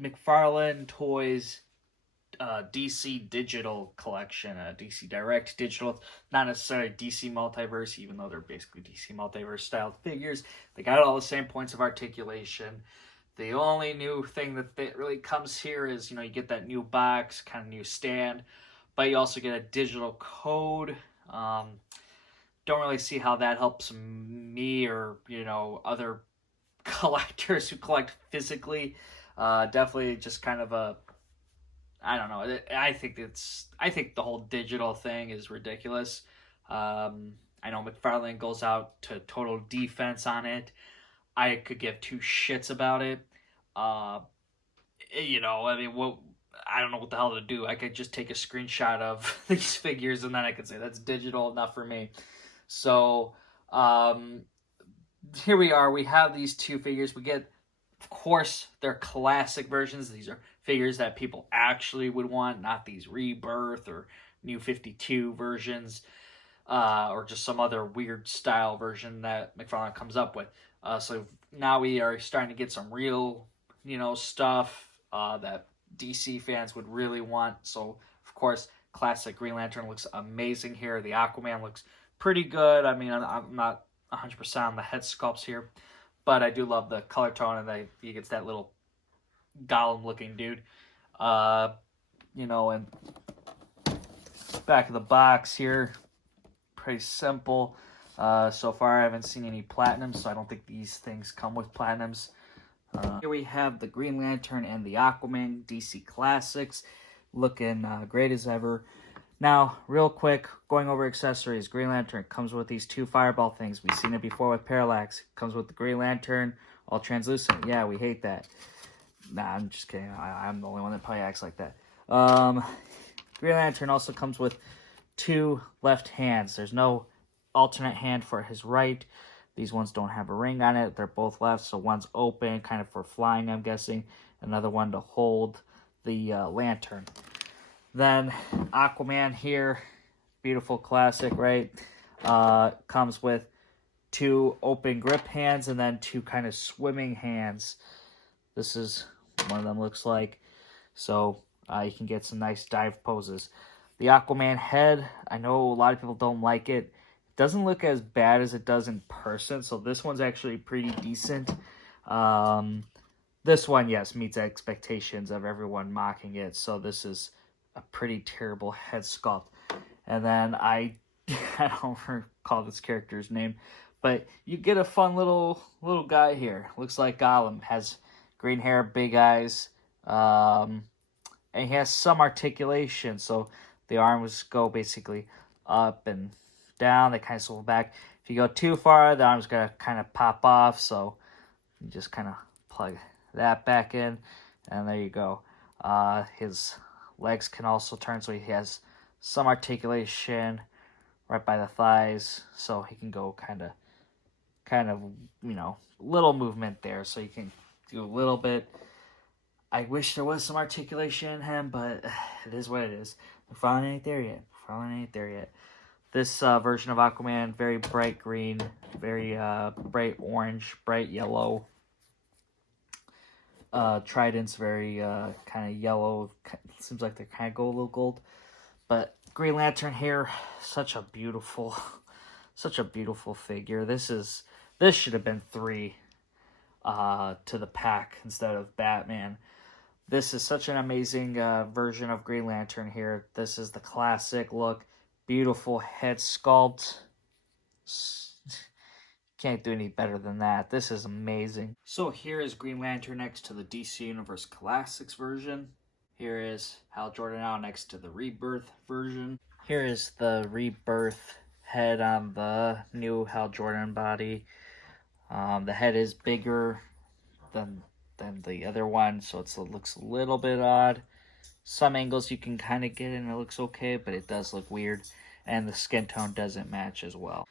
McFarlane Toys DC Digital Collection, DC Direct Digital, not necessarily DC Multiverse, even though they're basically DC Multiverse styled figures. They got all the same points of articulation. The only new thing that really comes here is, you get that new box, kind of new stand, but you also get a digital code. Don't really see how that helps me or, other collectors who collect physically. Definitely just kind of a, I don't know. I think the whole digital thing is ridiculous. I know McFarlane goes out to total defense on it. I could give two shits about it. I mean, I don't know what the hell to do. I could just take a screenshot of these figures and then I could say that's digital enough for me. So, here we are. We have these two figures. We get, of course, they're classic versions. These are figures that people actually would want, not these Rebirth or New 52 versions, or just some other weird style version that McFarlane comes up with. So now we are starting to get some real, stuff that DC fans would really want. So, of course, classic Green Lantern looks amazing here. The Aquaman looks pretty good. I mean, I'm not 100% on the head sculpts here, but I do love the color tone, and he gets that little Gollum-looking dude. And back of the box here, pretty simple. So far, I haven't seen any platinums, so I don't think these things come with platinums. Here we have the Green Lantern and the Aquaman DC Classics, looking great as ever. Now, real quick, going over accessories. Green Lantern comes with these two fireball things. We've seen it before with Parallax. Comes with the Green Lantern, all translucent. Yeah, we hate that. Nah, I'm just kidding. I'm the only one that probably acts like that. Green Lantern also comes with two left hands. There's no alternate hand for his right. These ones don't have a ring on it. They're both left, so one's open, kind of for flying, I'm guessing. Another one to hold the lantern. Then Aquaman here, beautiful classic, right? Comes with two open grip hands and then two kind of swimming hands. This is one of them looks like. So you can get some nice dive poses. The Aquaman head, I know a lot of people don't like it. It doesn't look as bad as it does in person, so this one's actually pretty decent. This one, yes, meets expectations of everyone mocking it, so this is a pretty terrible head sculpt. And then I don't recall this character's name, but you get a fun little guy here. Looks like Gollum. Has green hair, big eyes, and he has some articulation. So the arms go basically up and down. They kind of swivel back. If you go too far, the arm's gonna kind of pop off. So you just kind of plug that back in, and there you go. His legs can also turn, so he has some articulation right by the thighs, so he can go kind of little movement there, so you can do a little bit. I wish there was some articulation in him, but it is what it is. McFarlane ain't there yet. This version of Aquaman, very bright green, very bright orange, bright yellow. Trident's very kind of yellow. Seems like they kind of go a little gold. But Green Lantern here, such a beautiful figure. This should have been 3 to the pack instead of Batman. This is such an amazing version of Green Lantern here. This is the classic look. Beautiful head sculpt. Can't do any better than that. This is amazing. So here is Green Lantern next to the DC Universe Classics version. Here is Hal Jordan now next to the Rebirth version. Here is the Rebirth head on the new Hal Jordan body. The head is bigger than the other one, so it looks a little bit odd. Some angles you can kind of get and it looks okay, but it does look weird. And the skin tone doesn't match as well.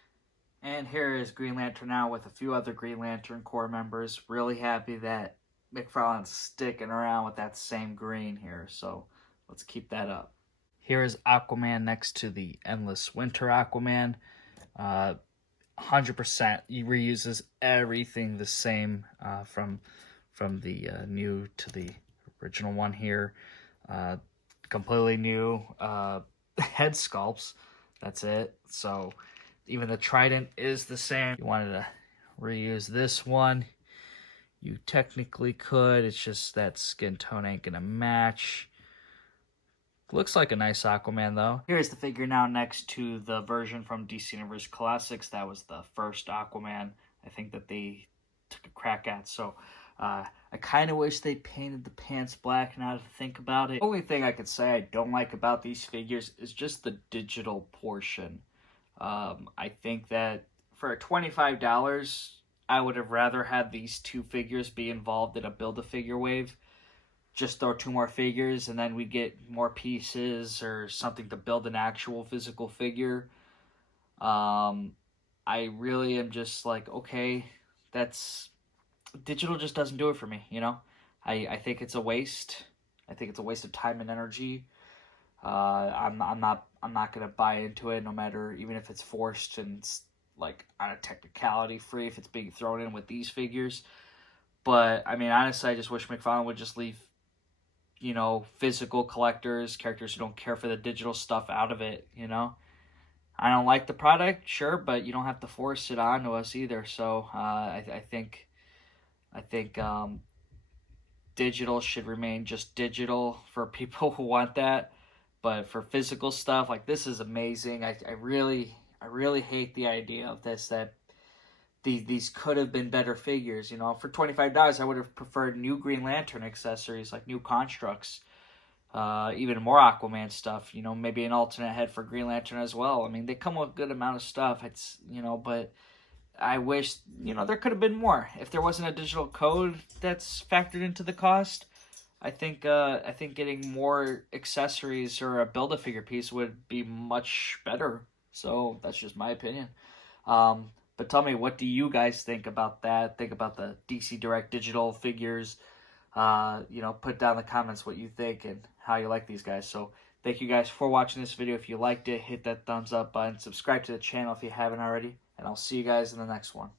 And here is Green Lantern now with a few other Green Lantern Corps members. Really happy that McFarlane's sticking around with that same green here, so let's keep that up. Here is Aquaman next to the Endless Winter Aquaman. 100% he reuses everything the same from the new to the Original one here. Completely new head sculpts. That's it. So even the trident is the same. You wanted to reuse this one, you technically could. It's just that skin tone ain't gonna match. Looks like a nice Aquaman though. Here's the figure now next to the version from DC Universe Classics. That was the first Aquaman I think that they took a crack at. So I kind of wish they painted the pants black now to think about it. The only thing I could say I don't like about these figures is just the digital portion. I think that for $25, I would have rather had these two figures be involved in a Build-A-Figure wave. Just throw two more figures and then we get more pieces or something to build an actual physical figure. I really am just like, okay, that's... digital just doesn't do it for me, you know? I think it's a waste. I think it's a waste of time and energy. I'm not gonna buy into it, no matter, even if it's forced and it's like on a technicality free, if it's being thrown in with these figures. But I mean, honestly, I just wish McFarlane would just leave, you know, physical collectors, characters who don't care for the digital stuff out of it, you know? I don't like the product, sure, but you don't have to force it onto us either. So I think digital should remain just digital for people who want that. But for physical stuff, like, this is amazing. I really hate the idea of this, that these could have been better figures. You know, for $25, I would have preferred new Green Lantern accessories, like new constructs, even more Aquaman stuff. You know, maybe an alternate head for Green Lantern as well. I mean, they come with a good amount of stuff. It's, you know, but I wish, you know, there could have been more. If there wasn't a digital code that's factored into the cost, I think getting more accessories or a Build-A-Figure piece would be much better. So that's just my opinion. But tell me, what do you guys think about that? Think about the DC Direct digital figures. You know, put down in the comments what you think and how you like these guys. So thank you guys for watching this video. If you liked it, hit that thumbs up button. Subscribe to the channel if you haven't already. And I'll see you guys in the next one.